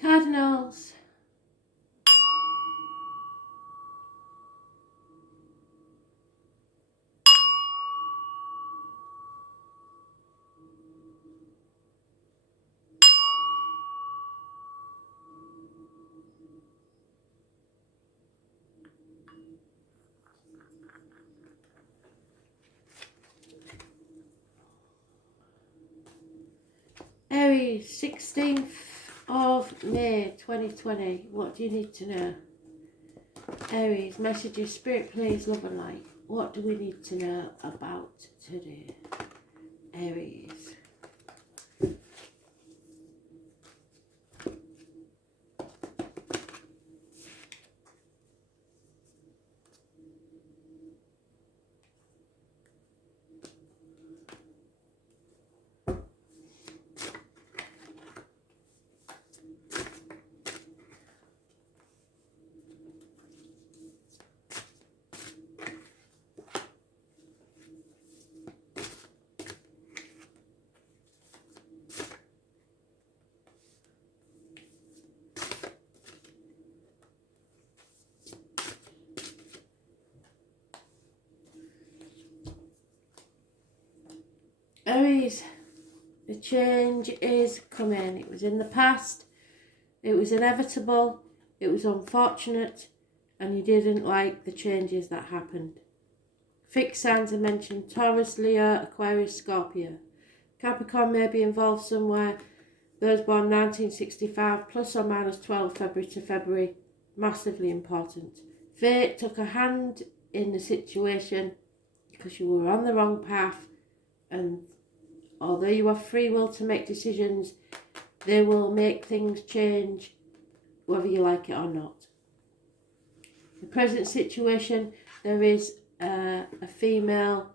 Cardinals. Aries, 16th of May 2020. What do you need to know? Aries, messages, spirit, please, love and light. What do we need to know about today? Aries. Aries, the change is coming. It was in the past, it was inevitable, it was unfortunate, and you didn't like the changes that happened. Fixed signs are mentioned: Taurus, Leo, Aquarius, Scorpio. Capricorn may be involved somewhere. Those born 1965 plus or minus 12 February to February, massively important. Fate took a hand in the situation because you were on the wrong path, and although you have free will to make decisions, they will make things change whether you like it or not. The present situation, there is a female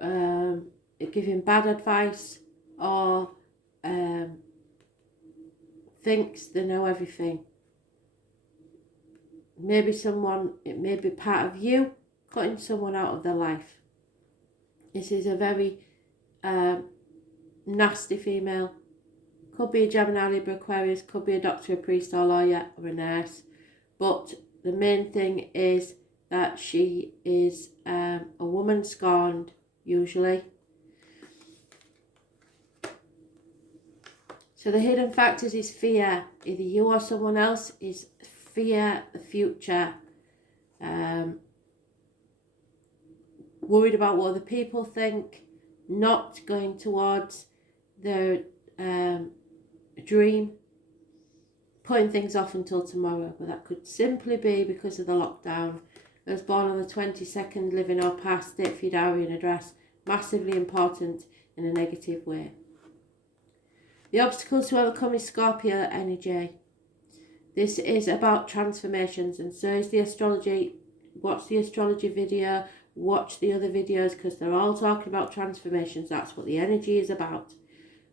giving bad advice or thinks they know everything. Maybe someone, it may be part of you cutting someone out of their life. This is a very nasty female. Could be a Gemini, Libra, Aquarius, could be a doctor, a priest, or lawyer, or a nurse. But the main thing is that she is a woman scorned, usually. So the hidden factors is fear. Either you or someone else is fear the future. Worried about what other people think. Not going towards their dream. Putting things off until tomorrow. But that could simply be because of the lockdown. Those born on the 22nd, living or past, date for your diary and address. Massively important in a negative way. The obstacles to overcome is Scorpio energy. This is about transformations, and so is the astrology. Watch the astrology video, watch the other videos, because they're all talking about transformations. That's what the energy is about.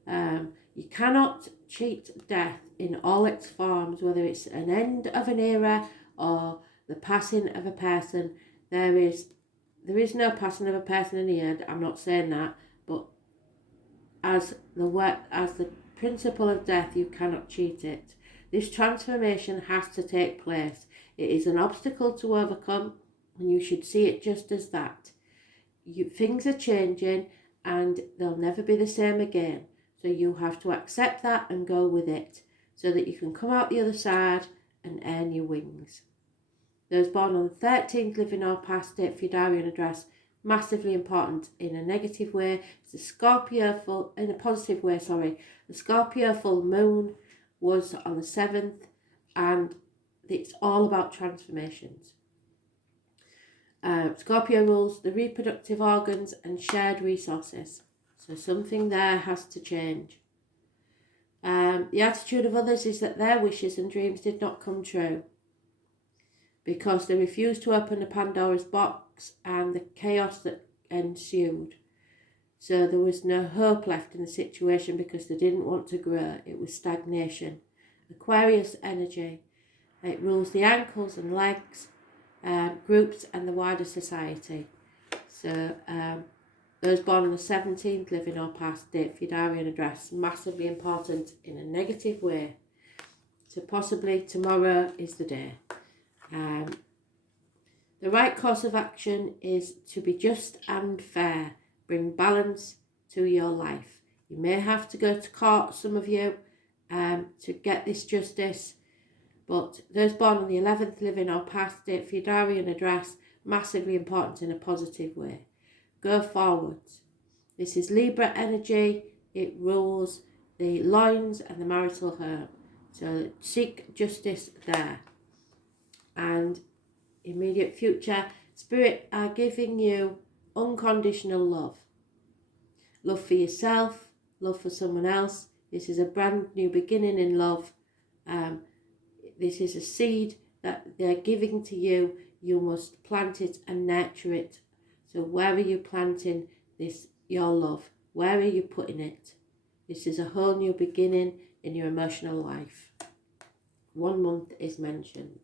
You cannot cheat death in all its forms, whether it's an end of an era or the passing of a person. There is no passing of a person in the end. I'm not saying that, but as the principle of death, you cannot cheat it. This transformation has to take place. It is an obstacle to overcome, and you should see it just as that. Things are changing, and they'll never be the same again. So you have to accept that and go with it, so that you can come out the other side and earn your wings. Those born on the 13th, living or past, date for your diary and address, massively important in a negative way. It's the Scorpio full, in a positive way, sorry. The Scorpio full moon was on the 7th, and it's all about transformations. Scorpio rules the reproductive organs and shared resources. So something there has to change. The attitude of others is that their wishes and dreams did not come true because they refused to open the Pandora's box and the chaos that ensued. So there was no hope left in the situation because they didn't want to grow. It was stagnation. Aquarius energy. It rules the ankles and legs, groups and the wider society. So those born on the 17th, living or past, date for your diary and address, massively important in a negative way. So possibly tomorrow is the day. The right course of action is to be just and fair. Bring balance to your life. You may have to go to court, some of you, to get this justice. But those born on the 11th, living or past, date for your diary and address, massively important in a positive way. Go forwards. This is Libra energy. It rules the loins and the marital home. So seek justice there. And immediate future, Spirit are giving you unconditional love. Love for yourself, love for someone else. This is a brand new beginning in love. This is a seed that they're giving to you. You must plant it and nurture it. So where are you planting this, your love? Where are you putting it? This is a whole new beginning in your emotional life. 1 month is mentioned.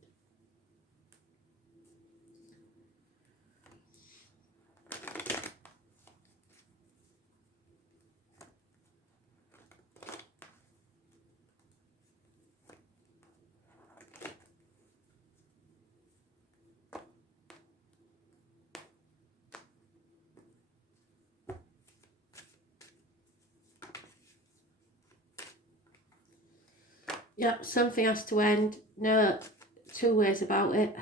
Yeah, something has to end. No two ways about it.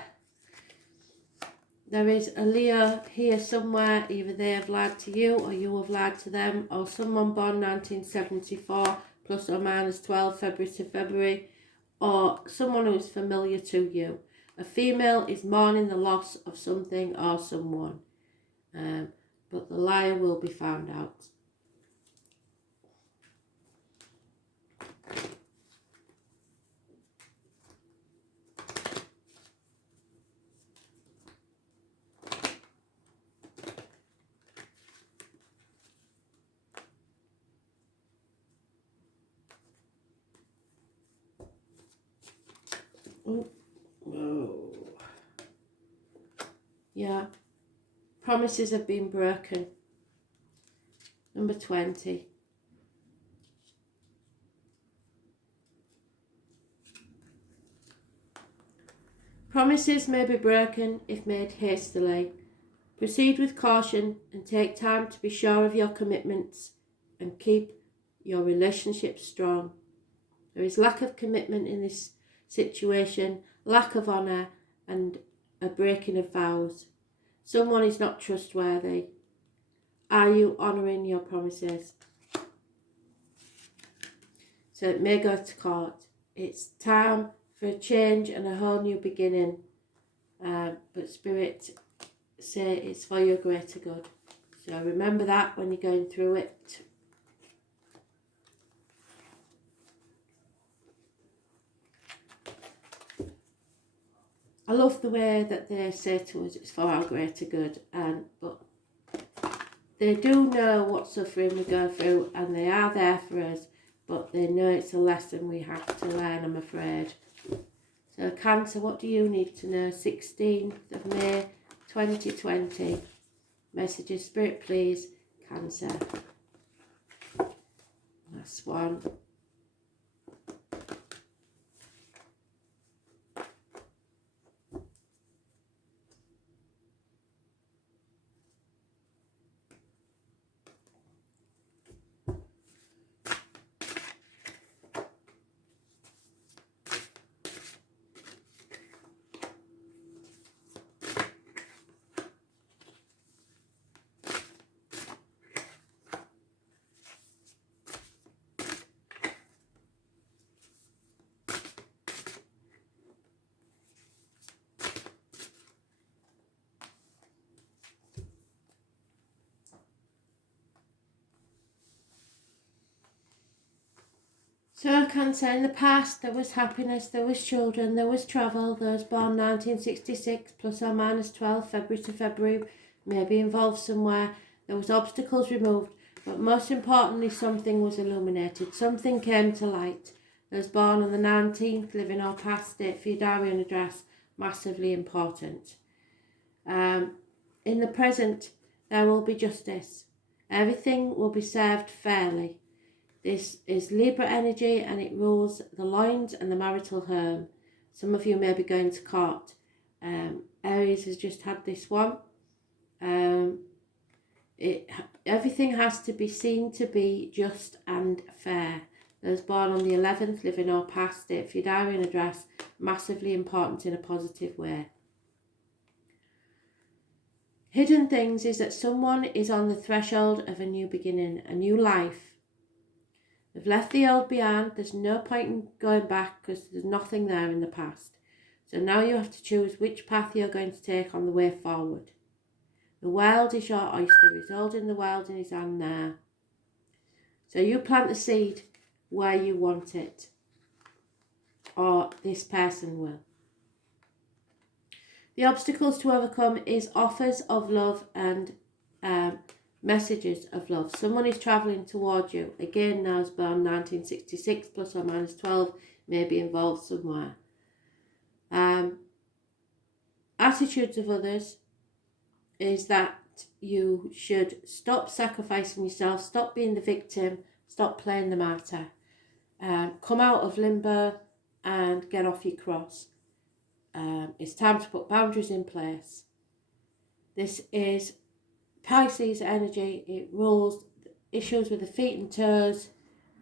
There is a Leo here somewhere. Either they have lied to you or you have lied to them, or someone born 1974 plus or minus 12 February to February, or someone who is familiar to you. A female is mourning the loss of something or someone, but the liar will be found out. Oh. Yeah. Promises have been broken. Number 20. Promises may be broken if made hastily. Proceed with caution and take time to be sure of your commitments and keep your relationship strong. There is lack of commitment in this situation, lack of honour and a breaking of vows. Someone is not trustworthy. Are you honouring your promises? So it may go to court. It's time for a change and a whole new beginning. But Spirit say it's for your greater good. So remember that when you're going through it. I love the way that they say to us it's for our greater good, but they do know what suffering we go through and they are there for us, but they know it's a lesson we have to learn, I'm afraid. So Cancer, what do you need to know? 16th of May 2020. Messages, Spirit please, Cancer. Last one. So Cancer, in the past there was happiness, there was children, there was travel. Those born 1966 plus or minus 12 February to February may be involved somewhere. There was obstacles removed, but most importantly something was illuminated. Something came to light. Those born on the 19th, living or past, date for your diary and address, massively important. In the present there will be justice. Everything will be served fairly. This is Libra energy, and it rules the loins and the marital home. Some of you may be going to court. Aries has just had this one. Everything has to be seen to be just and fair. Those born on the 11th, living or past it, for your diary and address, massively important in a positive way. Hidden things is that someone is on the threshold of a new beginning, a new life. They've left the old behind. There's no point in going back because there's nothing there in the past. So now you have to choose which path you're going to take on the way forward. The world is your oyster. He's holding the world in his hand there. So you plant the seed where you want it, or this person will. The obstacles to overcome is offers of love and messages of love. Someone is travelling towards you. Again, now is born 1966, plus or minus 12, may be involved somewhere. Attitudes of others is that you should stop sacrificing yourself, stop being the victim, stop playing the martyr. Come out of limbo and get off your cross. It's time to put boundaries in place. This is Pisces energy. It rules issues with the feet and toes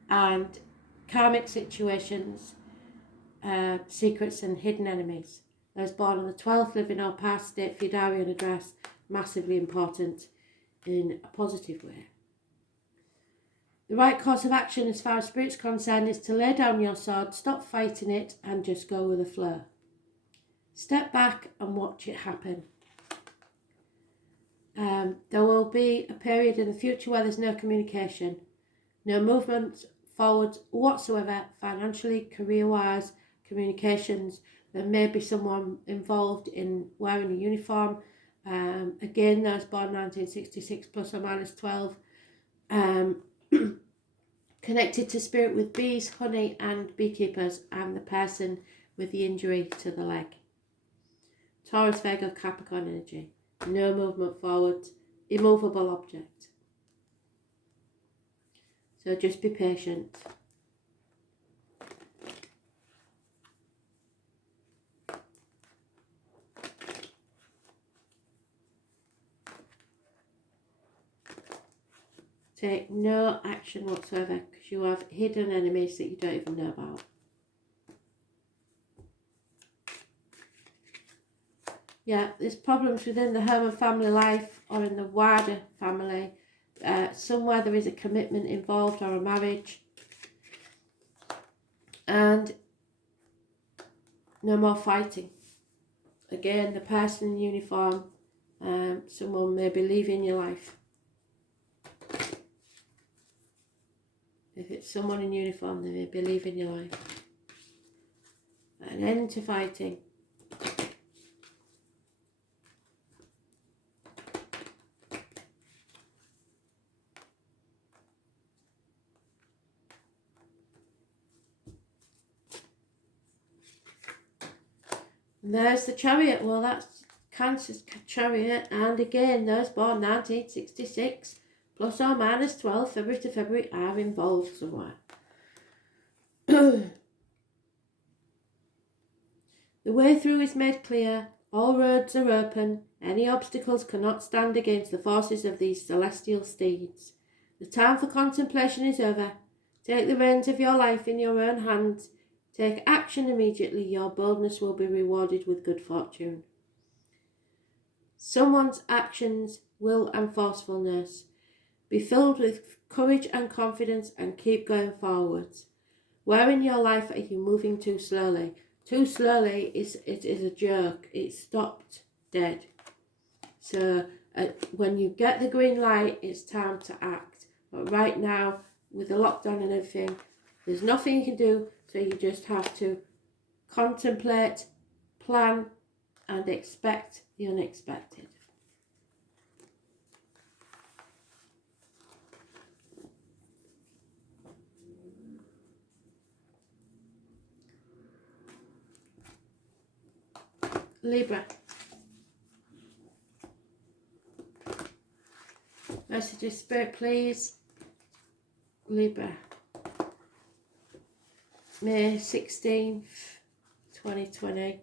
and karmic situations, secrets and hidden enemies. Those born on the 12th, living or past it, for your diary and address, massively important in a positive way. The right course of action as far as spirit's concerned is to lay down your sword, stop fighting it and just go with the flow. Step back and watch it happen. There will be a period in the future where there's no communication, no movement forward whatsoever, financially, career-wise, communications. There may be someone involved in wearing a uniform. Again, those born 1966, plus or minus 12. Connected to spirit with bees, honey and beekeepers, and the person with the injury to the leg. Taurus, Virgo, Capricorn energy. No movement forward, immovable object. So just be patient. Take no action whatsoever because you have hidden enemies that you don't even know about. Yeah, there's problems within the home and family life or in the wider family. Somewhere there is a commitment involved or a marriage. And no more fighting. Again, the person in uniform, someone may be leaving your life. If it's someone in uniform, they may be leaving your life. An end to fighting. And there's the Chariot. Well, that's Cancer's Chariot. And again, those born 1966, plus or minus 12, February to February, are involved somewhere. The way through is made clear. All roads are open. Any obstacles cannot stand against the forces of these celestial steeds. The time for contemplation is over. Take the reins of your life in your own hands. Take action immediately. Your boldness will be rewarded with good fortune. Someone's actions, will and forcefulness. Be filled with courage and confidence and keep going forwards. Where in your life are you moving too slowly? Too slowly is a joke. It's stopped dead. So when you get the green light, it's time to act. But right now, with the lockdown and everything, there's nothing you can do. So you just have to contemplate, plan, and expect the unexpected. Libra. Messages, Spirit, please. Libra. May 16th, 2020.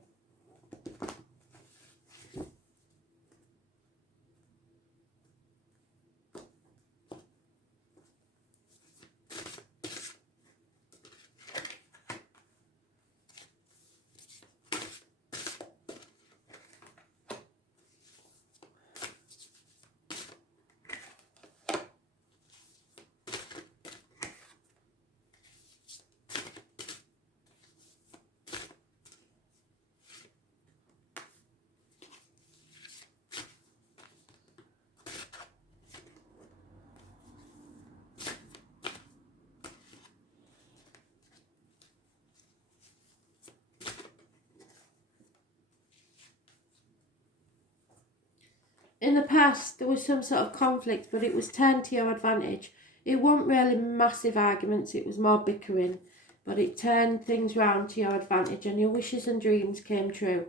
In the past, there was some sort of conflict, but it was turned to your advantage. It wasn't really massive arguments, it was more bickering, but it turned things round to your advantage and your wishes and dreams came true.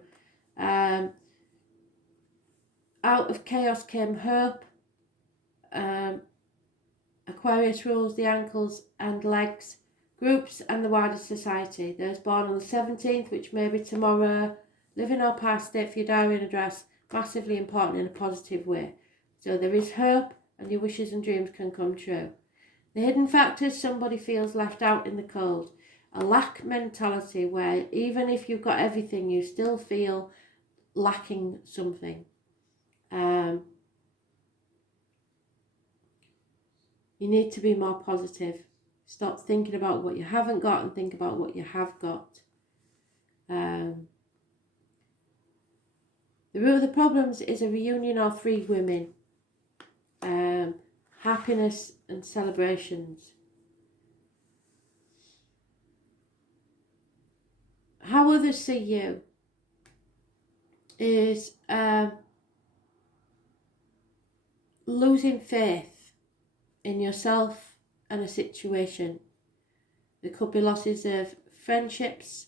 Out of chaos came hope. Aquarius rules the ankles and legs, groups and the wider society. Those born on the 17th, which may be tomorrow, living or past it for your diary and address, massively important in a positive way. So there is hope and your wishes and dreams can come true. The hidden factors, somebody feels left out in the cold. A lack mentality where even if you've got everything, you still feel lacking something. You need to be more positive. Stop thinking about what you haven't got and think about what you have got. The root of the problems is a reunion or 3 women. Happiness and celebrations. How others see you is losing faith in yourself and a situation. There could be losses of friendships,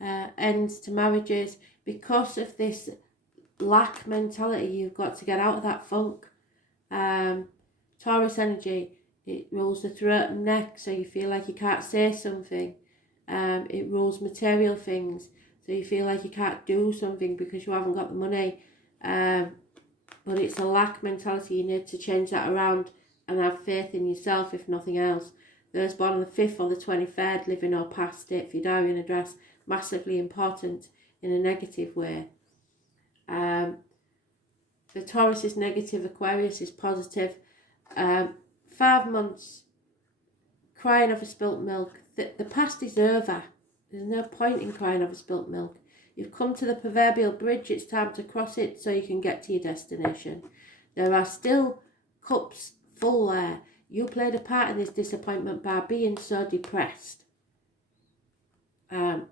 ends to marriages. Because of this lack mentality, you've got to get out of that funk. Taurus energy, it rules the throat and neck, so you feel like you can't say something. It rules material things, so you feel like you can't do something because you haven't got the money. But it's a lack mentality. You need to change that around and have faith in yourself, if nothing else. Those born on the 5th or the 23rd, living or past it for your diary and address, massively important in a negative way. The Taurus is negative, Aquarius is positive. 5 months, crying over spilt milk. The past is over. There's no point in crying over spilt milk. You've come to the proverbial bridge, it's time to cross it so you can get to your destination. There are still cups full there. You played a part in this disappointment by being so depressed. You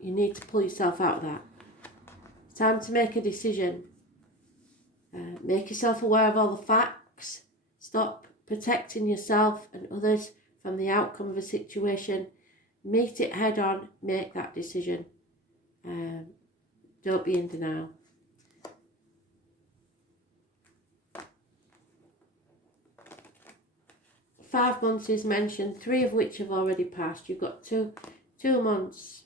need to pull yourself out of that. It's time to make a decision. Make yourself aware of all the facts. Stop protecting yourself and others from the outcome of a situation. Meet it head on. Make that decision. Don't be in denial. Five months is mentioned, 3 of which have already passed. You've got two months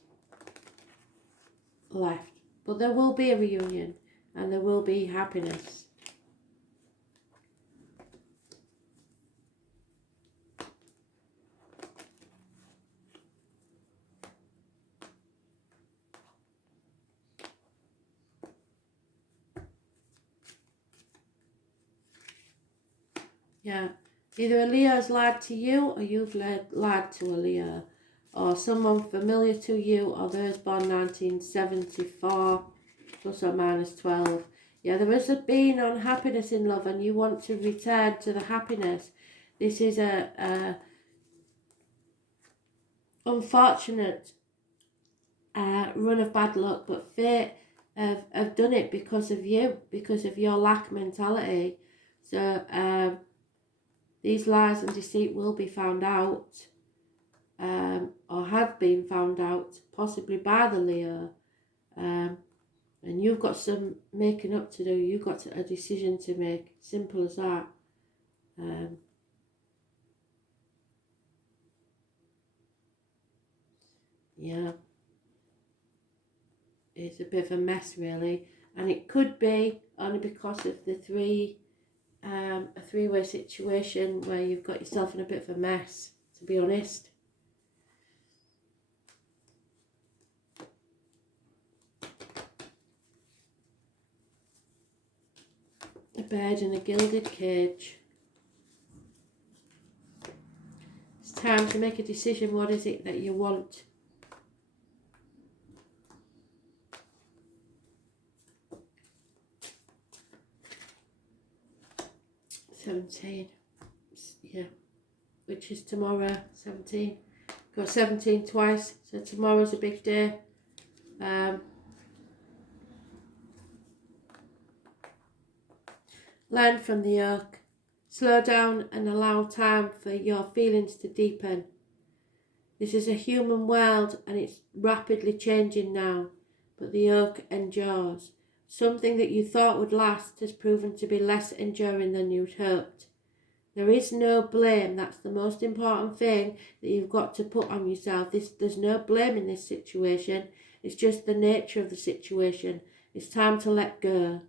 left. But there will be a reunion and there will be happiness. Yeah, either a Leo has lied to you or you've lied to a Leo, or someone familiar to you, or those born 1974 plus or minus 12. Yeah, there has been unhappiness in love and you want to return to the happiness. This is a unfortunate run of bad luck, but fate have done it because of you, because of your lack mentality. So these lies and deceit will be found out, or have been found out, possibly by the Leo. And you've got some making up to do. You've got a decision to make. Simple as that. Yeah. It's a bit of a mess, really. And it could be only because of the a three-way situation where you've got yourself in a bit of a mess, to be honest. A bird in a gilded cage. It's time to make a decision. What is it that you want? $17. Yeah. Which is tomorrow. 17. Got 17 twice. So tomorrow's a big day. Learn from the yoke. Slow down and allow time for your feelings to deepen. This is a human world and it's rapidly changing now, but the yoke endures. Something that you thought would last has proven to be less enduring than you'd hoped. There is no blame. That's the most important thing that you've got to put on yourself. There's no blame in this situation. It's just the nature of the situation. It's time to let go.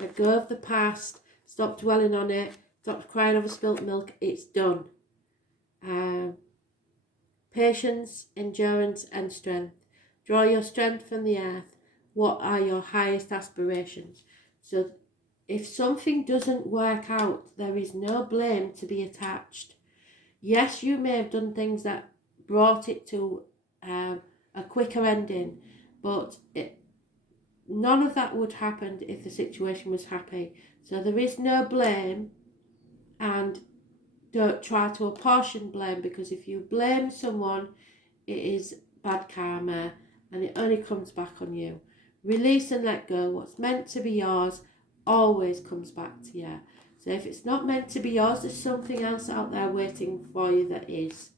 Let go of the past. Stop dwelling on it. Stop crying over spilt milk. It's done. Patience, endurance and strength. Draw your strength from the earth. What are your highest aspirations? So if something doesn't work out, there is no blame to be attached. Yes, you may have done things that brought it to a quicker ending, but none of that would happen if the situation was happy. So there is no blame, and don't try to apportion blame, because if you blame someone, it is bad karma and it only comes back on you. Release and let go. What's meant to be yours always comes back to you. So if it's not meant to be yours, there's something else out there waiting for you that is.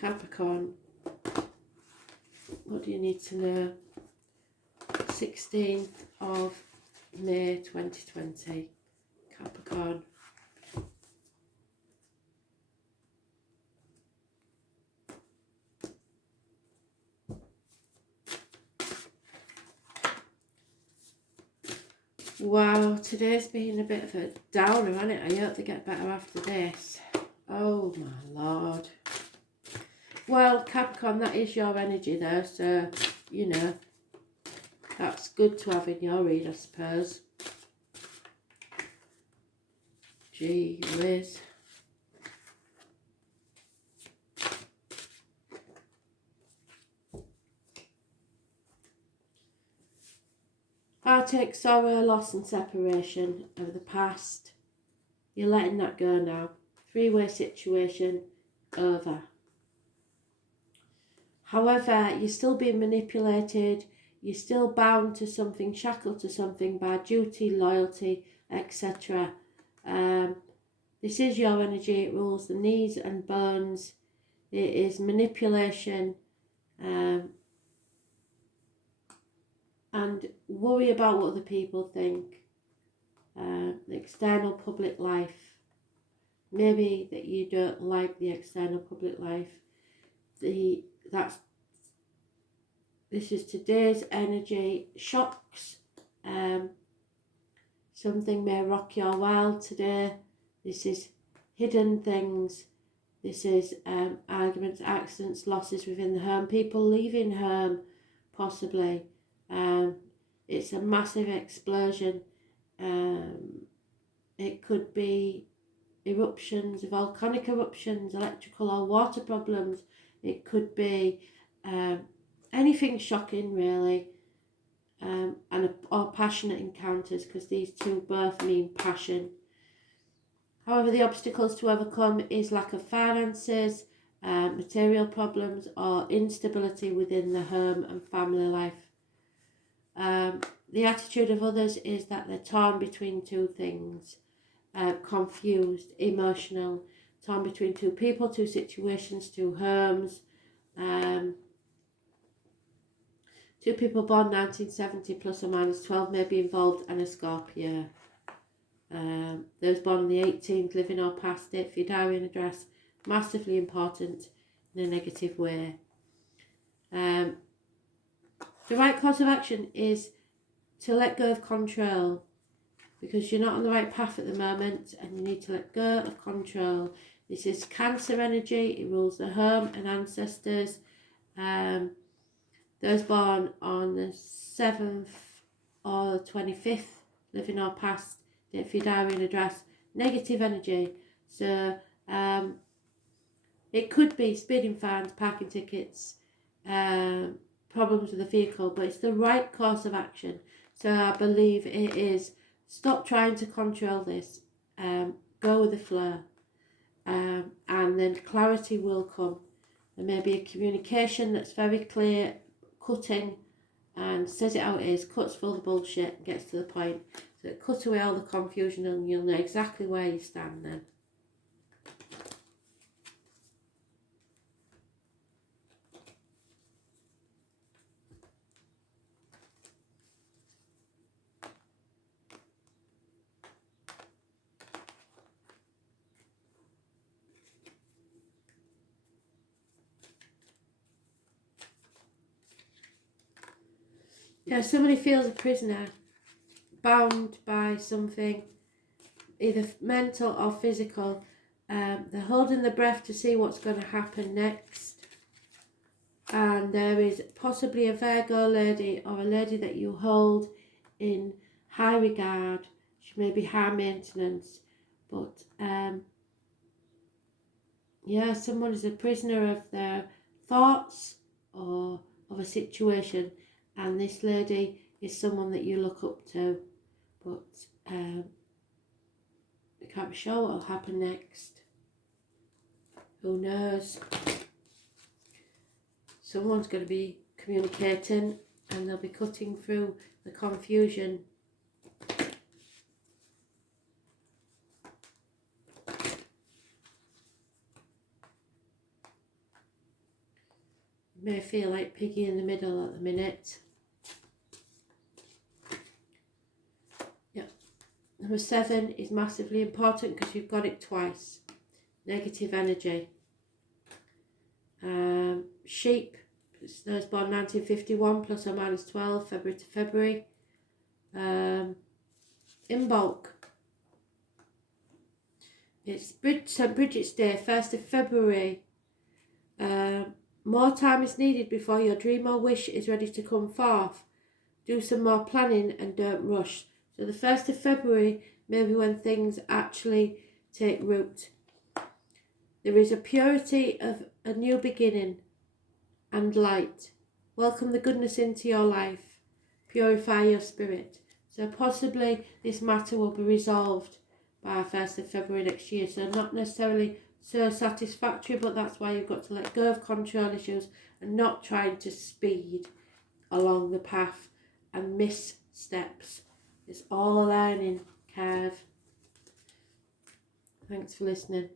Capricorn, what do you need to know? 16th of May 2020. Capricorn. Wow, today's been a bit of a downer, hasn't it? I hope they get better after this. Oh my lord. Well, Capricorn, that is your energy there, so, you know, that's good to have in your read, I suppose. Gee whiz. Heartache, sorrow, loss and separation of the past. You're letting that go now. Three-way situation, over. However, you're still being manipulated. You're still bound to something, shackled to something by duty, loyalty, etc. This is your energy. It rules the knees and bones. It is manipulation. And worry about what other people think. The external public life. Maybe that you don't like the external public life. This is today's energy. Shocks. Something may rock your world today. This is hidden things. This is arguments, accidents, losses within the home. People leaving home, possibly. It's a massive explosion. It could be eruptions, volcanic eruptions, electrical or water problems. It could be anything shocking, really, or passionate encounters, because these two both mean passion. However, the obstacles to overcome is lack of finances, material problems, or instability within the home and family life. The attitude of others is that they're torn between two things, confused, emotional, torn between two people, two situations, two homes. Two people born 1970 plus or minus 12 may be involved, and a Scorpio. Those born on the 18th, living or past it, for your diary and address, massively important in a negative way. The right course of action is to let go of control, because you're not on the right path at the moment and you need to let go of control. This is Cancer energy. It rules the home and ancestors. Those born on the 7th or the 25th, living or past, date for your diary and address, negative energy. So it could be speeding fines, parking tickets, problems with the vehicle, but it's the right course of action. So I believe it is, stop trying to control this, go with the flow, and then clarity will come. There may be a communication that's very clear, cutting, and says it how it is, cuts through the bullshit and gets to the point. So it cuts away all the confusion and you'll know exactly where you stand then. Yeah, somebody feels a prisoner, bound by something, either mental or physical. They're holding their breath to see what's going to happen next. And there is possibly a Virgo lady or a lady that you hold in high regard. She may be high maintenance, but yeah, someone is a prisoner of their thoughts or of a situation. And this lady is someone that you look up to, but we can't be sure what will happen next. Who knows? Someone's going to be communicating and they'll be cutting through the confusion. You may feel like piggy in the middle at the minute. Number 7 is massively important because you've got it twice. Negative energy. Sheep, those born 1951 plus or minus 12, February to February. In bulk. It's St. Bridget's Day, 1st of February. More time is needed before your dream or wish is ready to come forth. Do some more planning and don't rush. So the 1st of February may be when things actually take root. There is a purity of a new beginning and light. Welcome the goodness into your life. Purify your spirit. So possibly this matter will be resolved by 1st of February next year. So not necessarily so satisfactory, but that's why you've got to let go of control issues and not trying to speed along the path and miss steps. It's all a learning curve. Thanks for listening.